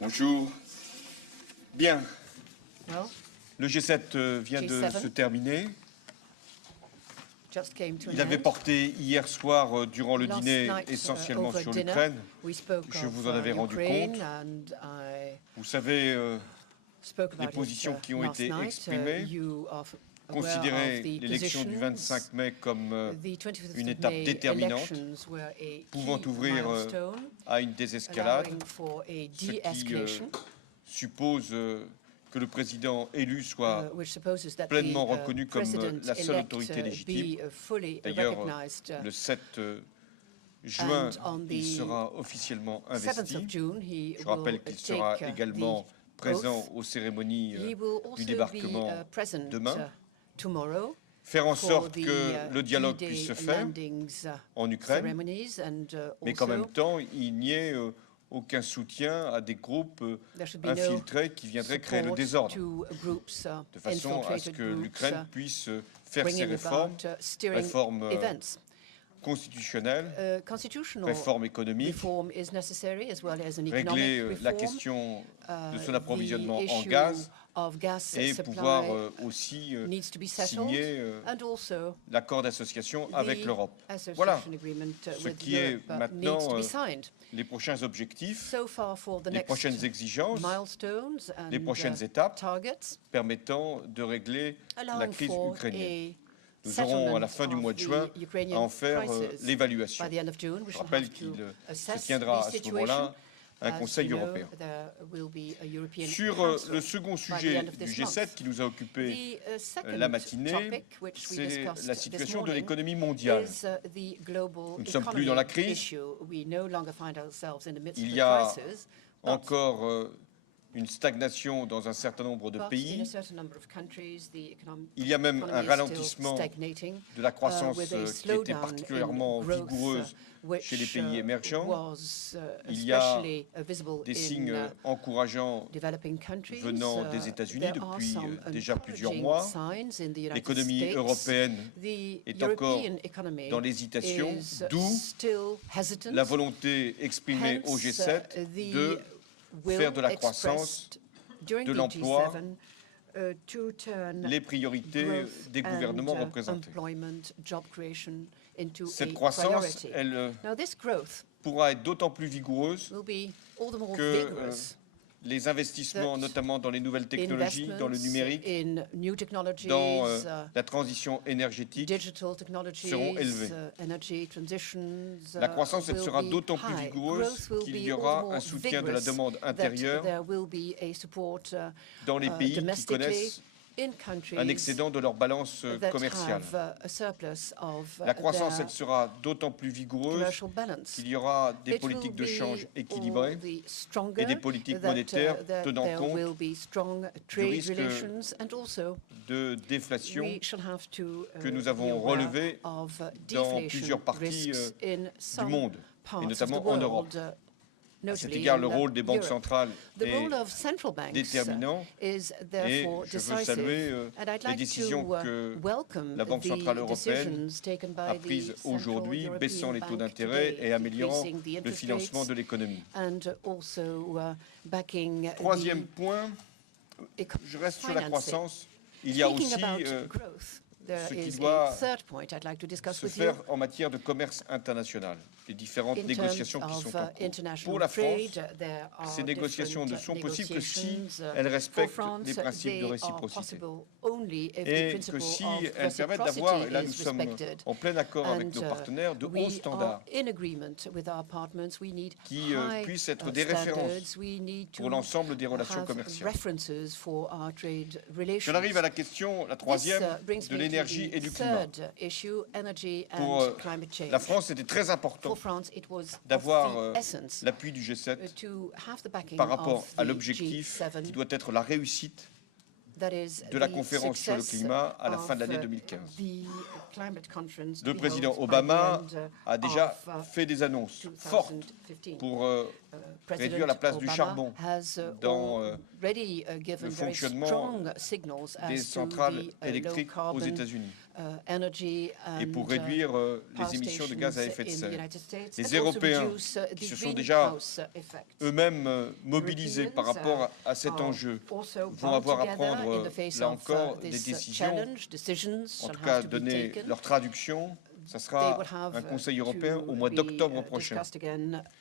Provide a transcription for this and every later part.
Bonjour. Bien. Well, Le G7 vient de G7 se terminer. just came to Il an avait end. porté hier soir, durant le Last dîner, night, essentiellement over sur dinner, l'Ukraine. we spoke Je of vous en avais rendu Ukraine, compte. and I Vous savez, spoke les about positions it qui ont last été night. exprimées, You are aware considérer of the l'élection du positions. 25 mai comme The 25th une of étape May déterminante, elections were a pouvant key ouvrir milestone, à une désescalade, allowing for a ce qui de-escalation, suppose que le président élu soit which supposes that pleinement the reconnu comme la seule president-elect autorité légitime. be fully D'ailleurs, recognized. le 7 juin, And on il the sera officiellement 7th investi. of June, he Je rappelle will qu'il sera take également the présent oath. aux cérémonies He will du also débarquement be present demain. tomorrow Faire en for sorte the que le dialogue D-Day puisse se faire landings en Ukraine, ceremonies, and mais qu'en même also temps, il n'y ait aucun soutien à des groupes there should be no infiltrés qui viendraient créer le support désordre, to groups, de façon à ce infiltrated que groups, l'Ukraine puisse faire ses bringing réformes, about steering réformes events. constitutionnelles, Constitutional réformes économiques, reform is necessary, as well as an economic régler la reform. question de son The approvisionnement en issue gaz of gas et supply pouvoir aussi needs to be settled, signer and also l'accord d'association avec the l'Europe. association Voilà agreement ce with qui est Europe maintenant needs to be signed. les prochains objectifs, So far for the les next prochaines exigences, milestones and les prochaines étapes targets, permettant de régler la allowing crise for ukrainienne. a Nous aurons à la fin settlement du mois of de juin the Ukrainian à en faire crisis. l'évaluation. By the end of June, we Je shall rappelle have qu'il to se assess tiendra the à ce situation. moment-là un As Conseil you know, européen. there will be a European Sur Council le second by the sujet end of du this G7 month. qui nous a occupé The second la matinée, topic, which we c'est discussed la this situation de morning, l'économie mondiale. is the global Nous ne sommes plus dans la economy crise. issue. We no longer find ourselves in the midst Il of y a a crisis, but encore une stagnation dans un certain nombre de in a pays. certain number of countries, the Il y a même un economy is still ralentissement stagnating, de la croissance with a qui était slowdown particulièrement in growth, vigoureuse chez les pays émergents. was Il y a especially visible des in signes encourageants developing countries. venant des États-Unis There are depuis some déjà plusieurs encouraging mois. signs in the United L'économie States. européenne The est encore European economy dans l'hésitation, is d'où still hesitant. la volonté exprimée au Hence, G7 the de will faire de la expressed croissance, during de the l'emploi, G7, to turn les priorités growth des gouvernements and, représentés. employment, job creation into Cette a croissance, priority. elle Now, this growth pourra être d'autant plus vigoureuse will be all the more que vigorous. les investissements, That notamment dans les nouvelles technologies, dans le Investments numérique, in new technologies, dans la transition énergétique, digital technologies, seront élevés. Energy transitions, La croissance, elle will sera be d'autant plus high. vigoureuse Growth will qu'il be y all aura the more un soutien de la vigorous, demande that intérieure there will be a support, dans les pays qui domestically connaissent in countries un excédent de leur balance that commerciale. have, a surplus of, La croissance, their elle sera d'autant plus vigoureuse commercial balance. qu'il y aura des It will politiques de be change all équilibrées the stronger et des politiques that, monétaires that tenant there compte will be strong trade risque relations, and also de déflation we shall have to, que nous be avons aware relevé of, dans deflation plusieurs parties risks in du some monde, parts et of notamment the en world, Europe. À cet notably égard, le in rôle des banques Europe. centrales The est role of central banks déterminant is et therefore je veux decisive, saluer and I'd les like décisions to que welcome la Banque centrale the européenne decisions taken by a the prises Central aujourd'hui, European baissant les taux Bank d'intérêt today, et améliorant decreasing the le interest financement rates, de l'économie. and also backing Troisième the point, je reste sur la financing. croissance. Il y a Speaking aussi about growth, there ce qui is doit a third point I'd like to discuss se with you. faire en matière de commerce international, les différentes In négociations terms qui of sont en cours. international Pour la France, trade, there are ces négociations ne different sont possibles que si negotiations. elles For respectent France, les principes they de are réciprocité. possible only if the Et principle que si of elles permettent d'avoir, et là nous reciprocity is sommes respected. en plein accord avec And, nos partenaires, de hauts we standards are in agreement with our partners. We need qui high puissent être des références standards. We need pour to l'ensemble des relations have commerciales. references for our trade relations. J'en arrive à la question, la This troisième, brings de me to l'énergie the et du climat. third issue, energy Pour and climate change. la France, c'était très important For France, it was d'avoir of the essence l'appui du G7 to have the backing par rapport of à the l'objectif G7, qui doit être la réussite that is de la the conférence sur le success climat à la fin de l'année of, 2015. the climate conference to Le be président held by Obama the end a déjà of, fait des annonces fortes 2015. pour President réduire la place du Obama charbon has dans already given le very fonctionnement strong signals des as to centrales the électriques aux low-carbon États-Unis. energy et pour and réduire les power émissions de gaz à stations effet de in the serre. United States, Les and also Européens reduce qui the se sont déjà greenhouse effect. eux-mêmes mobilisés par rapport à cet enjeu vont avoir à prendre, là encore, des décisions, en tout cas donner leur traduction. Ça sera un Conseil européen au mois d'octobre prochain.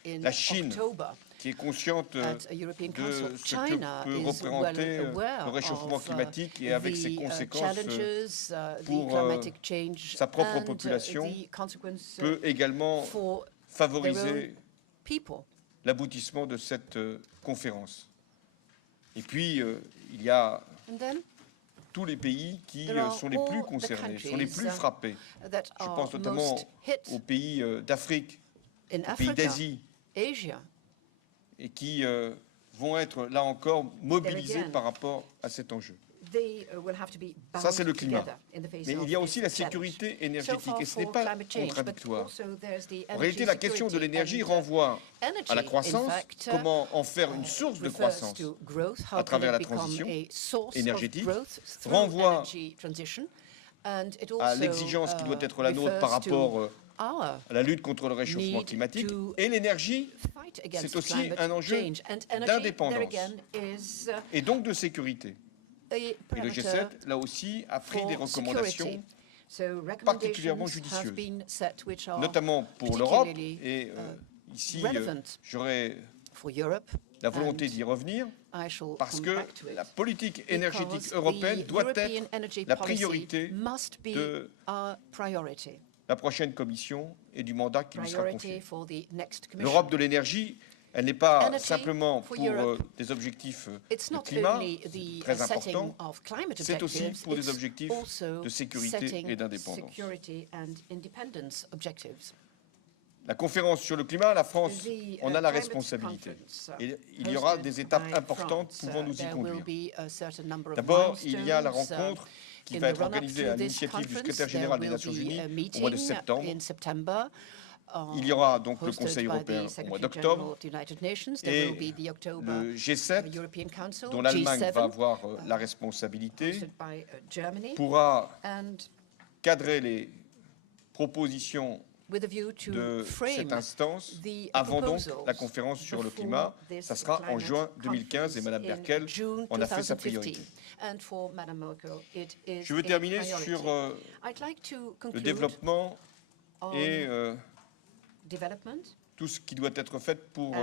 La Chine, qui est consciente de ce que peut représenter le réchauffement climatique et avec ses conséquences pour sa propre population, peut également favoriser l'aboutissement de cette conférence. Et puis, il y a tous les pays qui sont les plus concernés, sont les plus frappés. Je pense notamment aux pays d'Afrique, aux pays d'Asie, et qui vont être, là encore, mobilisés par rapport à cet enjeu. Ça, c'est le climat. Mais il y a aussi la sécurité énergétique, et ce n'est pas contradictoire. En réalité, la question de l'énergie renvoie à la croissance, comment en faire une source de croissance à travers la transition énergétique, renvoie à l'exigence qui doit être la nôtre par rapport à la lutte contre le réchauffement climatique. Et l'énergie, c'est aussi un enjeu d'indépendance et donc de sécurité. Et le G7, là aussi, a pris des recommandations particulièrement judicieuses, notamment pour l'Europe. Et ici, j'aurais la volonté d'y revenir, parce que la politique énergétique européenne doit être la priorité de la prochaine Commission et du mandat qui lui sera confié. L'Europe de l'énergie, elle n'est pas simplement pour des objectifs de climat, très importants, c'est aussi pour des objectifs de sécurité et d'indépendance. La conférence sur le climat, la France en a la responsabilité. Et il y aura des étapes importantes pouvant nous y conduire. D'abord, il y a la rencontre qui va être organisée à l'initiative du secrétaire général des Nations Unies au mois de septembre. Il y aura donc le Conseil européen au mois d'octobre et le G7, dont l'Allemagne va avoir la responsabilité, pourra cadrer les propositions de cette instance avant donc la conférence sur le climat. Ça sera en juin 2015 et Mme Merkel en a fait sa priorité. Je veux terminer sur le développement et tout ce qui doit être fait pour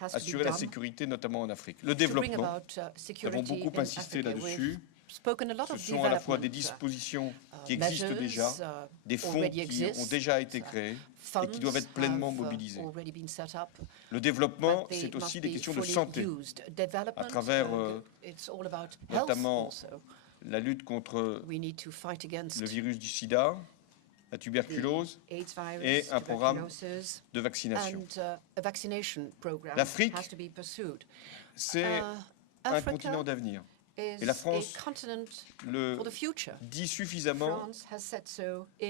assurer la sécurité, notamment en Afrique. Le développement, nous avons beaucoup insisté là-dessus. Ce sont à la fois des dispositions qui existent déjà, des fonds qui ont déjà été créés et qui doivent être pleinement mobilisés. Le développement, c'est aussi des questions de santé, à travers notamment la lutte contre le virus du sida, la tuberculose et un programme de vaccination. L'Afrique, c'est un continent d'avenir. Et la France le dit suffisamment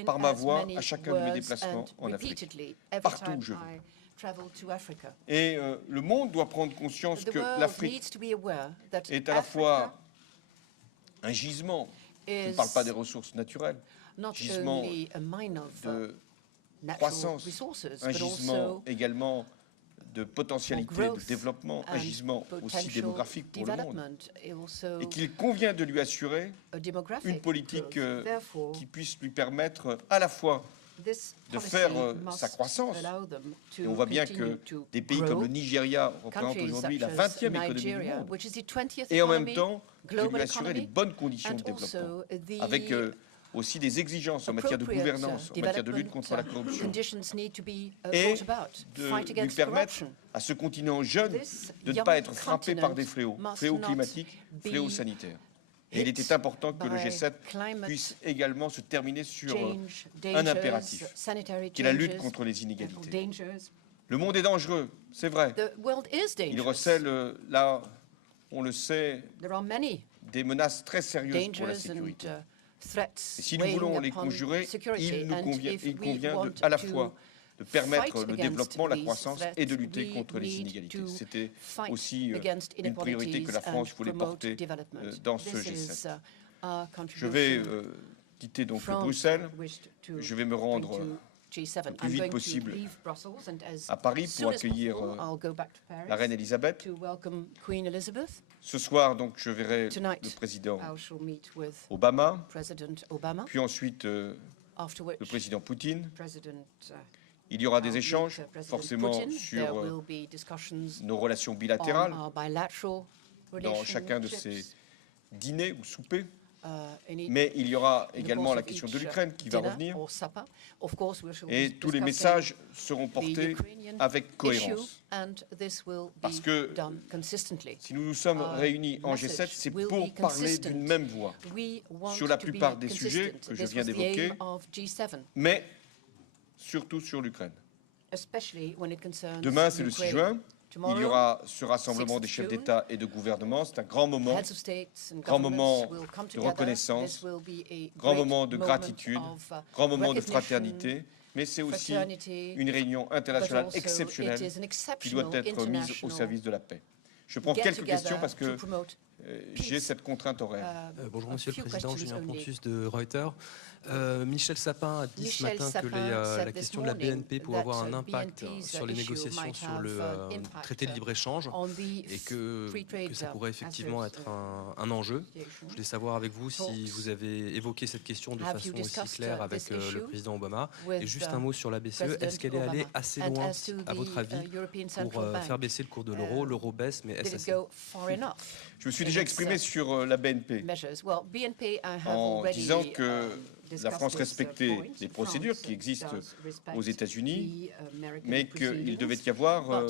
par ma voix à chacun de mes déplacements en Afrique, partout où je vais. Et le monde doit prendre conscience que l'Afrique est à la fois un gisement, je ne parle pas des ressources naturelles, gisement de croissance, un gisement également de potentialité de développement, un gisement aussi démographique pour le monde, et qu'il convient de lui assurer une politique qui puisse lui permettre à la fois de faire sa croissance, et on voit bien que des pays comme le Nigeria représentent aujourd'hui la 20e économie du monde, et en même temps de lui assurer les bonnes conditions de développement, avec aussi des exigences en matière de gouvernance, en matière de lutte contre la corruption, et de lui permettre à ce continent jeune de ne pas être frappé par des fléaux, fléaux climatiques, fléaux sanitaires. Et il était important que le G7 puisse également se terminer sur un impératif, qui est la lutte contre les inégalités. Le monde est dangereux, c'est vrai. Il recèle, là, on le sait, des menaces très sérieuses pour la sécurité. Et si nous voulons les conjurer, il convient à la fois de permettre le développement, la croissance et de lutter contre les inégalités. C'était aussi une priorité que la France voulait porter dans ce G7. Je vais quitter donc Bruxelles. Je vais me rendre le plus vite possible à Paris pour accueillir la reine Elisabeth. Ce soir, donc, je verrai le président Obama, puis ensuite le président Poutine. Il y aura des échanges, forcément, sur nos relations bilatérales dans chacun de ces dîners ou soupers. Mais il y aura également la question de l'Ukraine qui va revenir. Et tous les messages seront portés avec cohérence. Parce que si nous nous sommes réunis en G7, c'est pour parler d'une même voix sur la plupart des sujets que je viens d'évoquer, mais surtout sur l'Ukraine. Demain, c'est le 6 juin. Il y aura ce rassemblement des chefs d'État et de gouvernement. C'est un grand moment de reconnaissance, grand moment de gratitude, grand moment de fraternité. Mais c'est aussi une réunion internationale exceptionnelle qui doit être mise au service de la paix. Je prends quelques questions parce que j'ai cette contrainte horaire. Bonjour Monsieur le Président, Julien Pontus de Reuters. Michel Sapin a dit ce matin que la question de la BNP pourrait avoir un impact sur les négociations sur le traité de libre-échange et que ça pourrait effectivement être un enjeu. Je voulais savoir avec vous si vous avez évoqué cette question de façon aussi claire avec le président Obama. Et juste un mot sur la BCE, est-ce qu'elle est allée assez loin, à votre avis, pour faire baisser le cours de l'euro? L'euro baisse, mais est-ce assez? Je me suis déjà exprimé sur la BNP en disant que la France respectait les procédures qui existent aux États-Unis, mais qu'il devait y avoir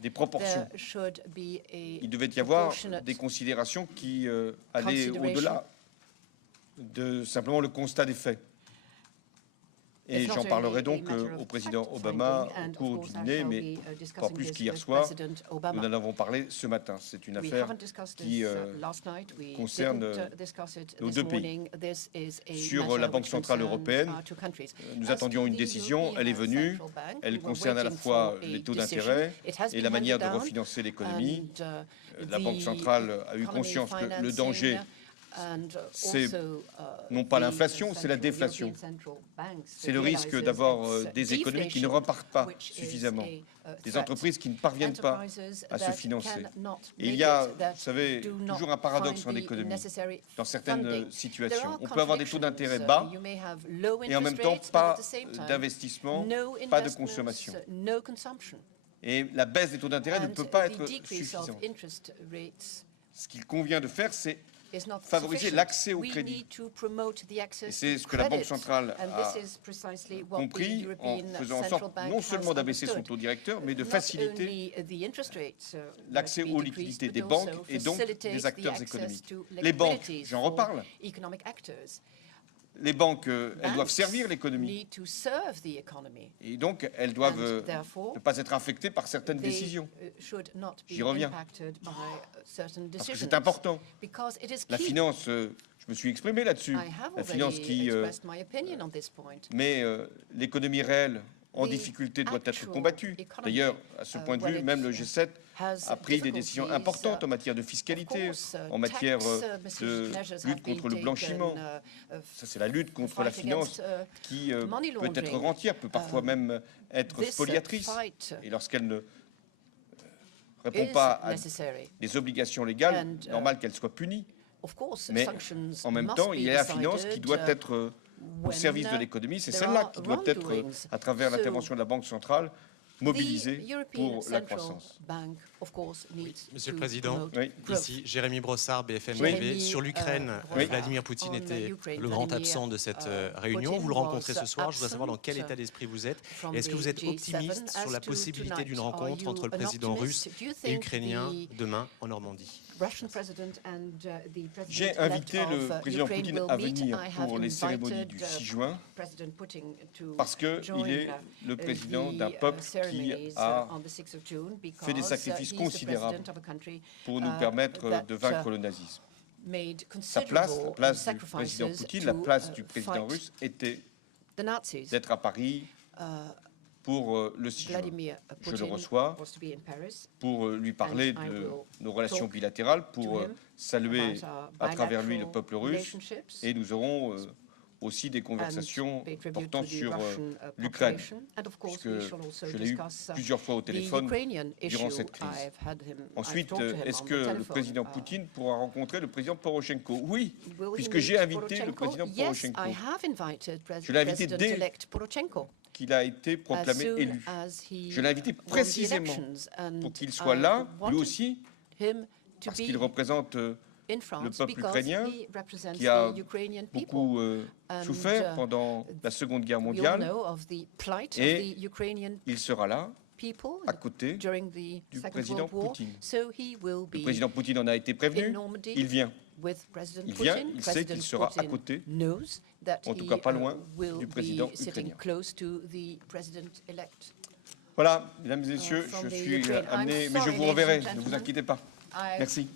des proportions. Il devait y avoir des considérations qui allaient au-delà de simplement le constat des faits. Et j'en parlerai donc au président Obama au cours du dîner, mais pas plus qu'hier soir. Nous en avons parlé ce matin. C'est une affaire qui concerne nos deux pays. Sur la Banque centrale européenne, nous attendions une décision. Elle est venue. Elle concerne à la fois les taux d'intérêt et la manière de refinancer l'économie. La Banque centrale a eu conscience que le danger, c'est non pas l'inflation, c'est la déflation. C'est le risque d'avoir des économies qui ne repartent pas suffisamment, des entreprises qui ne parviennent pas à se financer. Et il y a, vous savez, toujours un paradoxe en économie, dans certaines situations. On peut avoir des taux d'intérêt bas et en même temps pas d'investissement, pas de consommation. Et la baisse des taux d'intérêt ne peut pas être suffisante. Ce qu'il convient de faire, c'est favoriser l'accès au crédit. Et c'est ce que la Banque centrale a compris en faisant en sorte non seulement d'abaisser son taux directeur, mais de faciliter l'accès aux liquidités des banques et donc des acteurs économiques. Les banques, j'en reparle. Les banques, elles doivent servir l'économie. Et donc, elles doivent ne pas être affectées par certaines décisions. J'y reviens. Parce que c'est important. La finance, je me suis exprimé là-dessus. La finance qui met l'économie réelle en difficulté doit être combattue. D'ailleurs, à ce point de vue, même le G7 a pris des décisions importantes en matière de fiscalité, en matière de lutte contre le blanchiment. Ça, c'est la lutte contre la finance qui peut être rentière, peut parfois même être spoliatrice. Et lorsqu'elle ne répond pas à des obligations légales, normal qu'elle soit punie. Mais en même temps, il y a la finance qui doit être au service de l'économie. C'est celle-là qui doit être, à travers l'intervention de la Banque centrale, mobilisée pour la croissance. Oui. Monsieur le Président, ici Jérémy Brossard, BFM Oui. TV. Sur l'Ukraine, Vladimir Poutine était le grand absent de cette réunion. Vous le rencontrez ce soir. Je voudrais savoir dans quel état d'esprit vous êtes. Est-ce que vous êtes optimiste sur la possibilité d'une rencontre entre le président russe et ukrainien demain en Normandie? J'ai invité le président Poutine à venir pour les cérémonies du 6 juin parce qu'il est le président d'un peuple qui a fait des sacrifices considérables pour nous permettre de vaincre le nazisme. Sa place, la place du président Poutine, la place du président russe était d'être à Paris pour le 6 juin. Je le reçois pour lui parler de nos relations bilatérales, pour saluer à travers lui le peuple russe, et nous aurons aussi des conversations portant sur l'Ukraine, puisque je l'ai eu plusieurs fois au téléphone durant cette crise. Ensuite, est-ce que le président Poutine pourra rencontrer le président Porochenko? Oui, puisque j'ai invité le président Porochenko. Je l'ai invité dès qu'il a été proclamé élu. Je l'ai invité précisément pour qu'il soit là, lui aussi, parce qu'il représente le peuple ukrainien qui a beaucoup souffert pendant la Seconde Guerre mondiale, et il sera là à côté du président Poutine. Le président Poutine en a été prévenu, il vient. Il vient, il sait qu'il sera à côté, en tout cas pas loin, du président ukrainien. Voilà, mesdames et messieurs, je suis amené, mais je vous reverrai, ne vous inquiétez pas. Merci.